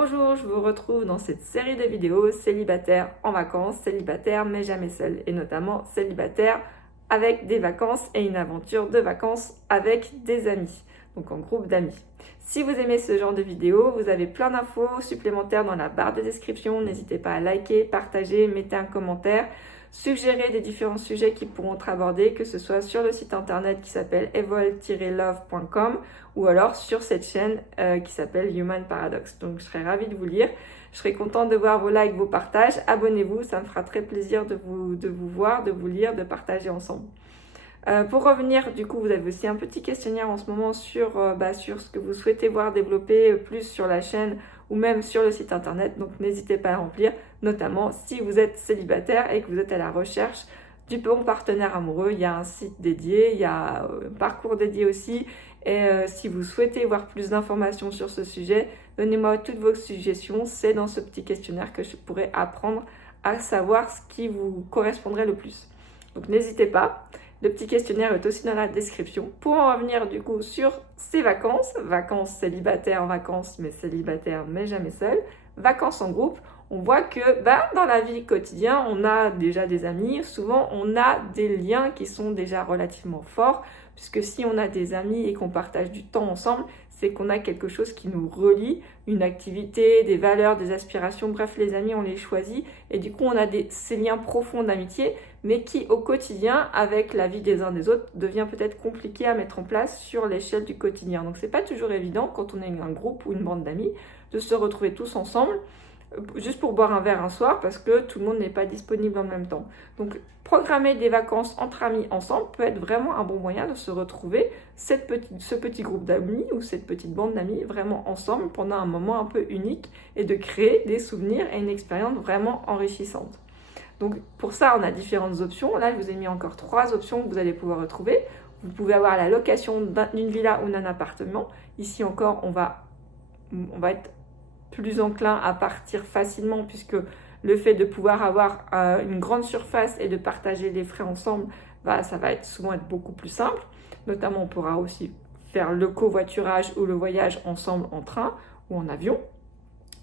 Bonjour, je vous retrouve dans cette série de vidéos célibataires en vacances, célibataires mais jamais seuls, et notamment célibataires avec des vacances et une aventure de vacances avec des amis, donc en groupe d'amis. Si vous aimez ce genre de vidéos, vous avez plein d'infos supplémentaires dans la barre de description, n'hésitez pas à liker, partager, mettez un commentaire, suggérer des différents sujets qui pourront être abordés, que ce soit sur le site internet qui s'appelle evol-love.com ou alors sur cette chaîne qui s'appelle Human Paradox. Donc je serais ravie de vous lire, je serais contente de voir vos likes, vos partages, abonnez-vous, ça me fera très plaisir de vous voir, de vous lire, de partager ensemble. Pour revenir, du coup, vous avez aussi un petit questionnaire en ce moment sur ce que vous souhaitez voir développer plus sur la chaîne ou même sur le site internet, donc n'hésitez pas à remplir, notamment si vous êtes célibataire et que vous êtes à la recherche du bon partenaire amoureux. Il y a un site dédié, il y a un parcours dédié aussi, et si vous souhaitez voir plus d'informations sur ce sujet, donnez-moi toutes vos suggestions, c'est dans ce petit questionnaire que je pourrai apprendre à savoir ce qui vous correspondrait le plus. Donc n'hésitez pas. Le petit questionnaire est aussi dans la description. Pour en revenir du coup sur ces vacances, vacances célibataires en vacances, mais célibataires mais jamais seuls, vacances en groupe, on voit que dans la vie quotidienne, on a déjà des amis, souvent on a des liens qui sont déjà relativement forts, puisque si on a des amis et qu'on partage du temps ensemble, c'est qu'on a quelque chose qui nous relie, une activité, des valeurs, des aspirations, bref, les amis, on les choisit, et du coup on a ces liens profonds d'amitié, mais qui au quotidien, avec la vie des uns des autres, devient peut-être compliqué à mettre en place sur l'échelle du quotidien. Donc c'est pas toujours évident quand on est un groupe ou une bande d'amis de se retrouver tous ensemble juste pour boire un verre un soir parce que tout le monde n'est pas disponible en même temps. Donc programmer des vacances entre amis ensemble peut être vraiment un bon moyen de se retrouver ce petit groupe d'amis ou cette petite bande d'amis vraiment ensemble pendant un moment un peu unique et de créer des souvenirs et une expérience vraiment enrichissante. Donc pour ça, on a différentes options. Là, je vous ai mis encore 3 options que vous allez pouvoir retrouver. Vous pouvez avoir la location d'une villa ou d'un appartement. Ici encore, on va être plus enclin à partir facilement puisque le fait de pouvoir avoir une grande surface et de partager les frais ensemble, ça va souvent être beaucoup plus simple. Notamment, on pourra aussi faire le covoiturage ou le voyage ensemble en train ou en avion.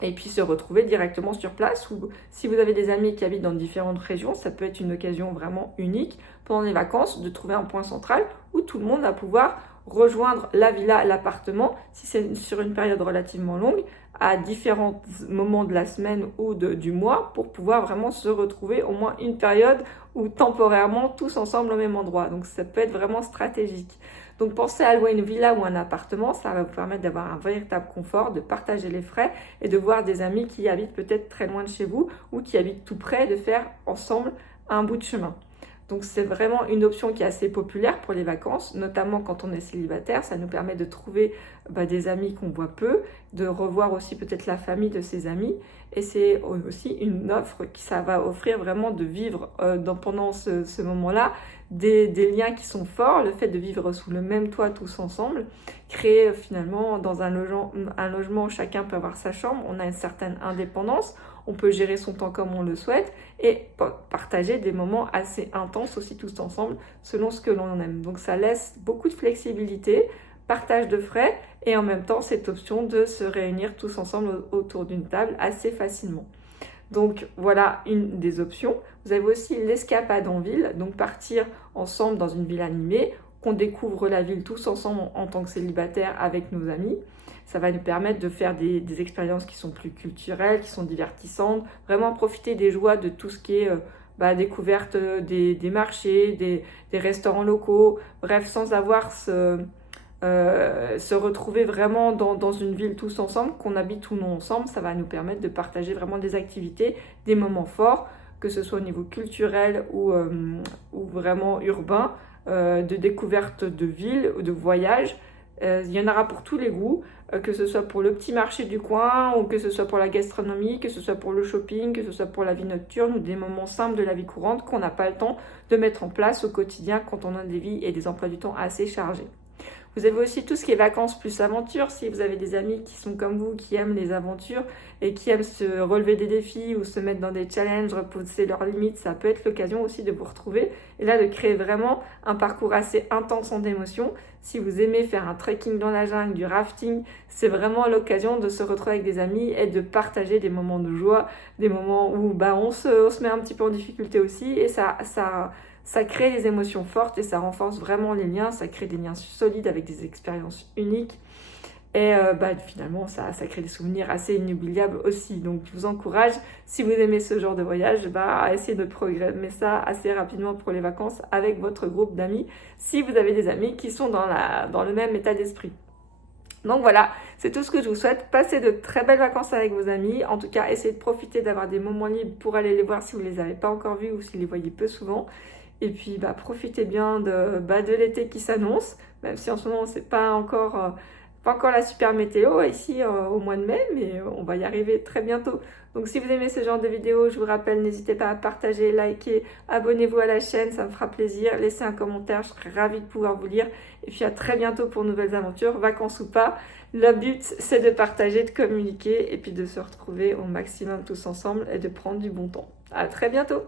Et puis se retrouver directement sur place, ou si vous avez des amis qui habitent dans différentes régions, ça peut être une occasion vraiment unique pendant les vacances de trouver un point central où tout le monde va pouvoir rejoindre la villa, l'appartement, si c'est sur une période relativement longue, à différents moments de la semaine ou du mois, pour pouvoir vraiment se retrouver au moins une période ou temporairement tous ensemble au même endroit. Donc ça peut être vraiment stratégique. Donc pensez à louer une villa ou un appartement, ça va vous permettre d'avoir un véritable confort, de partager les frais et de voir des amis qui habitent peut-être très loin de chez vous ou qui habitent tout près, de faire ensemble un bout de chemin. Donc c'est vraiment une option qui est assez populaire pour les vacances, notamment quand on est célibataire. Ça nous permet de trouver des amis qu'on voit peu, de revoir aussi peut-être la famille de ses amis. Et c'est aussi une offre qui ça va offrir vraiment de vivre pendant ce moment-là des liens qui sont forts. Le fait de vivre sous le même toit tous ensemble, créer finalement dans un logement où chacun peut avoir sa chambre, on a une certaine indépendance. On peut gérer son temps comme on le souhaite et partager des moments assez intenses aussi tous ensemble selon ce que l'on aime. Donc ça laisse beaucoup de flexibilité, partage de frais et en même temps cette option de se réunir tous ensemble autour d'une table assez facilement. Donc voilà une des options. Vous avez aussi l'escapade en ville, donc partir ensemble dans une ville animée, qu'on découvre la ville tous ensemble en tant que célibataire avec nos amis. Ça va nous permettre de faire des expériences qui sont plus culturelles, qui sont divertissantes, vraiment profiter des joies de tout ce qui est découverte des marchés, des restaurants locaux, bref, sans avoir se retrouver vraiment dans une ville tous ensemble, qu'on habite ou non ensemble. Ça va nous permettre de partager vraiment des activités, des moments forts, que ce soit au niveau culturel ou vraiment urbain, de découverte de villes ou de voyages. Il y en aura pour tous les goûts, que ce soit pour le petit marché du coin, ou que ce soit pour la gastronomie, que ce soit pour le shopping, que ce soit pour la vie nocturne ou des moments simples de la vie courante qu'on n'a pas le temps de mettre en place au quotidien quand on a des vies et des emplois du temps assez chargés. Vous avez aussi tout ce qui est vacances plus aventure. Si vous avez des amis qui sont comme vous, qui aiment les aventures et qui aiment se relever des défis ou se mettre dans des challenges, repousser leurs limites, ça peut être l'occasion aussi de vous retrouver et là de créer vraiment un parcours assez intense en émotions. Si vous aimez faire un trekking dans la jungle, du rafting, c'est vraiment l'occasion de se retrouver avec des amis et de partager des moments de joie, des moments où on se met un petit peu en difficulté aussi et ça crée des émotions fortes et ça renforce vraiment les liens, ça crée des liens solides avec des expériences uniques. Et finalement, ça crée des souvenirs assez inoubliables aussi. Donc, je vous encourage, si vous aimez ce genre de voyage, à essayer de programmer ça assez rapidement pour les vacances avec votre groupe d'amis, si vous avez des amis qui sont dans le même état d'esprit. Donc voilà, c'est tout ce que je vous souhaite. Passez de très belles vacances avec vos amis. En tout cas, essayez de profiter d'avoir des moments libres pour aller les voir si vous ne les avez pas encore vus ou si vous les voyez peu souvent. Et puis, profitez bien de l'été qui s'annonce, même si en ce moment, c'est pas encore la super météo ici au mois de mai, mais on va y arriver très bientôt. Donc si vous aimez ce genre de vidéos, je vous rappelle, n'hésitez pas à partager, liker, abonnez-vous à la chaîne, ça me fera plaisir. Laissez un commentaire, je serai ravie de pouvoir vous lire. Et puis à très bientôt pour de nouvelles aventures, vacances ou pas. Le but, c'est de partager, de communiquer et puis de se retrouver au maximum tous ensemble et de prendre du bon temps. À très bientôt!